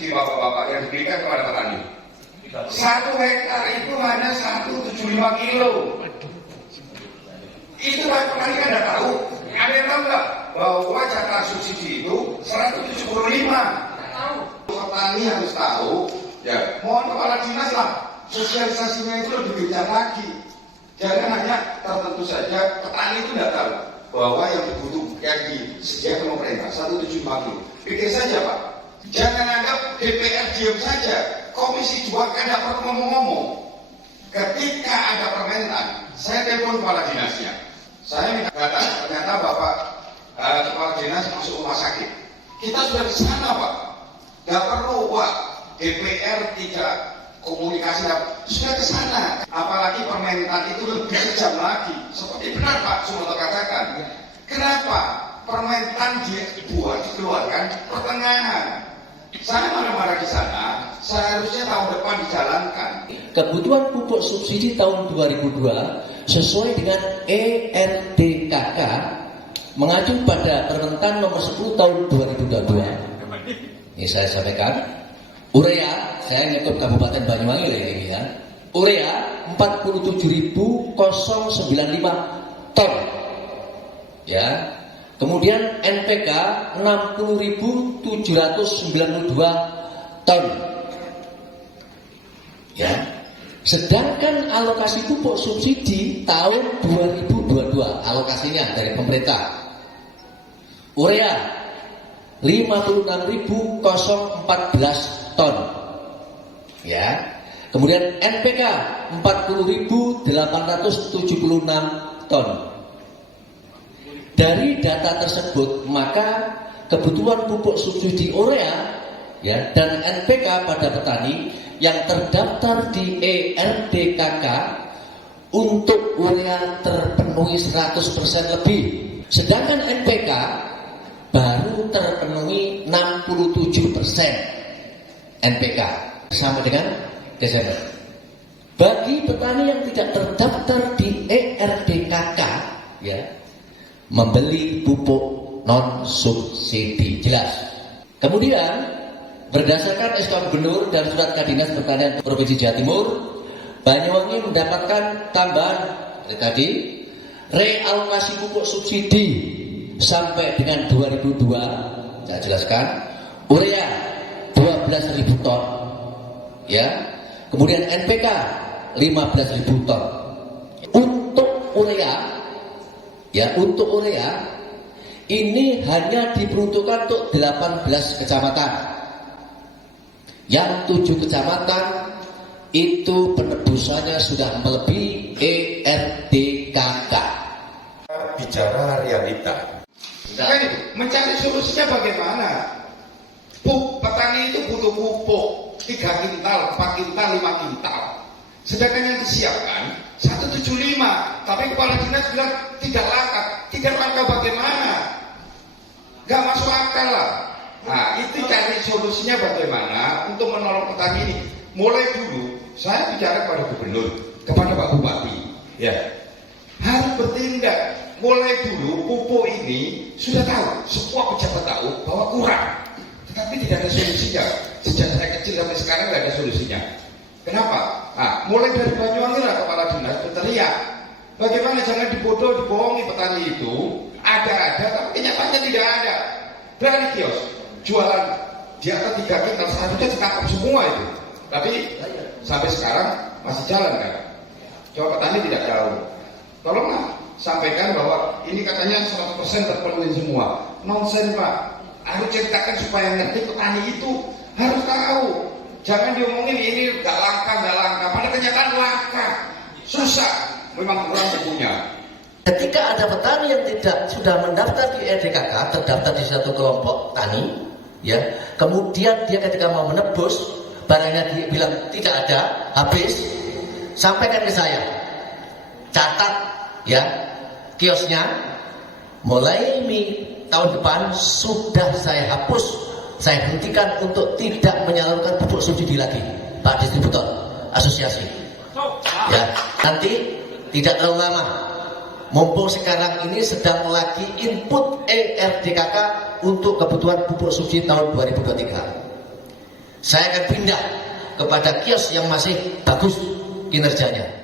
subsidi bapak-bapak yang diberikan kepada petani. 1 hektar itu hanya 175 kilo. Itu petani kan tidak tahu. Ada yang tahu nggak bahwa jatah subsidi itu 175? Tahu. Petani harus tahu. Ya, mohon kepala dinas lah sosialisasinya itu lebih gencar lagi. Jangan hanya tertentu saja. Petani itu tidak tahu bahwa yang dibutuhkan yang disediakan pemerintah 175 kilo. Pikir saja Pak. Jangan anggap DPR diam saja. Komisi 2 kan tidak perlu ngomong-ngomong. Ketika ada permentan, saya telepon kepala dinasnya. Saya minta data, ternyata Bapak kepala dinas masuk rumah sakit. Kita sudah di sana Pak. Tidak perlu Pak. DPR tidak komunikasi, sudah ke sana. Apalagi permentan itu lebih kejam lagi. Seperti benar Pak Sumoto katakan. Kenapa permentan dibuat dikeluarkan pertengahan? Saya marah-marah di sana, seharusnya tahun depan dijalankan. Kebutuhan pupuk subsidi tahun 2002 sesuai dengan ERDKK mengacu pada Permentan nomor 10 tahun 2022. Ini saya sampaikan. Urea, saya nyekup Kabupaten Banyuwangi ini ya. Urea 47.095 ton. Ya. Kemudian NPK 60.792 ton. Ya. Sedangkan alokasi pupuk subsidi tahun 2022 alokasinya dari pemerintah. Urea 56.014 ton. Ya. Kemudian NPK 40.876 ton. Dari data tersebut, maka kebutuhan pupuk subsidi urea ya dan NPK pada petani yang terdaftar di ERDKK untuk urea terpenuhi 100% lebih. Sedangkan NPK baru terpenuhi 67% NPK sama dengan Desember. Bagi petani yang tidak terdaftar di ERDKK ya, membeli pupuk non subsidi jelas. Kemudian berdasarkan SK Gubernur dan Surat Kadinas Pertanian Provinsi Jawa Timur, Banyuwangi mendapatkan tambahan tadi realokasi pupuk subsidi sampai dengan 2002. Saya jelaskan urea 12.000 ton, ya. Kemudian NPK 15.000 ton. Untuk urea. Ya, untuk urea ini hanya diperuntukkan untuk 18 kecamatan. Yang 7 kecamatan itu penebusannya sudah melebihi ERDKK. Bicara realita. Nah, mencari solusinya bagaimana? Petani itu butuh pupuk 3 kintal, 4 kintal, 5 kintal. Sedangkan yang disiapkan 175, tapi kepala dinas bilang tidak laku. Tidak laku bagaimana? Gak masuk akal lah. Nah, itu cari solusinya bagaimana untuk menolong petani ini. Mulai dulu, saya bicara kepada gubernur, kepada Pak Bupati, ya harus bertindak. Mulai dulu pupuk ini sudah tahu, semua pejabat tahu bahwa kurang, tetapi tidak ada solusinya. Sejak saya kecil sampai sekarang tidak ada solusinya. Kenapa? Nah, mulai dari Banyuwangi lah kepala dinas berteriak. Bagaimana jangan dibohongi petani itu. Ada, tapi kenyataannya tidak ada. Berani kios, jualan di atas 3 kintal seharusnya ditangkap semua itu. Tapi sampai sekarang masih jalan kan? Coba petani tidak tahu. Tolonglah sampaikan bahwa ini katanya 100% terpenuhi semua. Nonsen Pak. Harus ceritakan supaya ngerti petani itu harus tahu. Jangan diomongin ini gak langka. Pada kenyataan langka. Susah. Memang kurang bukunya. Ketika ada petani yang tidak sudah mendaftar di ERDKK, terdaftar di satu kelompok tani, ya, kemudian dia ketika mau menebus, barangnya dia bilang tidak ada, habis, sampaikan ke saya. Catat, ya, kiosnya, mulai tahun depan sudah saya hapus. Saya hentikan untuk tidak menyalurkan pupuk subsidi lagi, Pak Distributor Asosiasi. Ya, nanti tidak terlalu lama. Mumpung sekarang ini sedang lagi input ERDKK untuk kebutuhan pupuk subsidi tahun 2023. saya akan pindah kepada kios yang masih bagus kinerjanya.